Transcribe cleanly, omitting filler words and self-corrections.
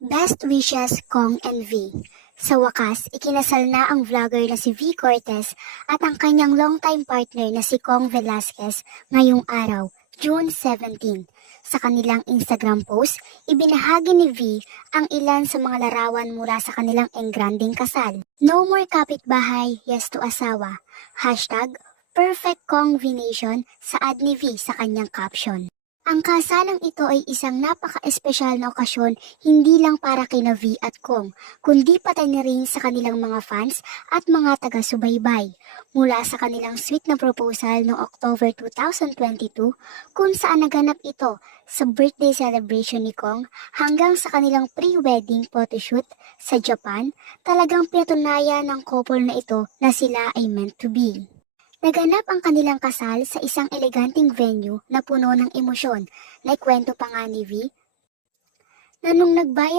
Best wishes, Kong and V. Sa wakas, ikinasal na ang vlogger na si V. Cortez at ang kanyang longtime partner na si Kong Velasquez ngayong araw, June 17. Sa kanilang Instagram post, ibinahagi ni V ang ilan sa mga larawan mula sa kanilang engranding kasal. No more kapitbahay, yes to asawa. Hashtag Perfect Kong V Nation saad ni V sa kanyang caption. Ang kasalang ito ay isang napaka-espesyal na okasyon hindi lang para kina V at Kong, kundi pati na rin sa kanilang mga fans at mga taga-subaybay. Mula sa kanilang sweet na proposal noong October 2022 kung saan naganap ito sa birthday celebration ni Kong hanggang sa kanilang pre-wedding photoshoot sa Japan, talagang pinatunayan ng couple na ito na sila ay meant to be. Naganap ang kanilang kasal sa isang eleganting venue na puno ng emosyon. Naikwento pa nga ni V na nung nagbayad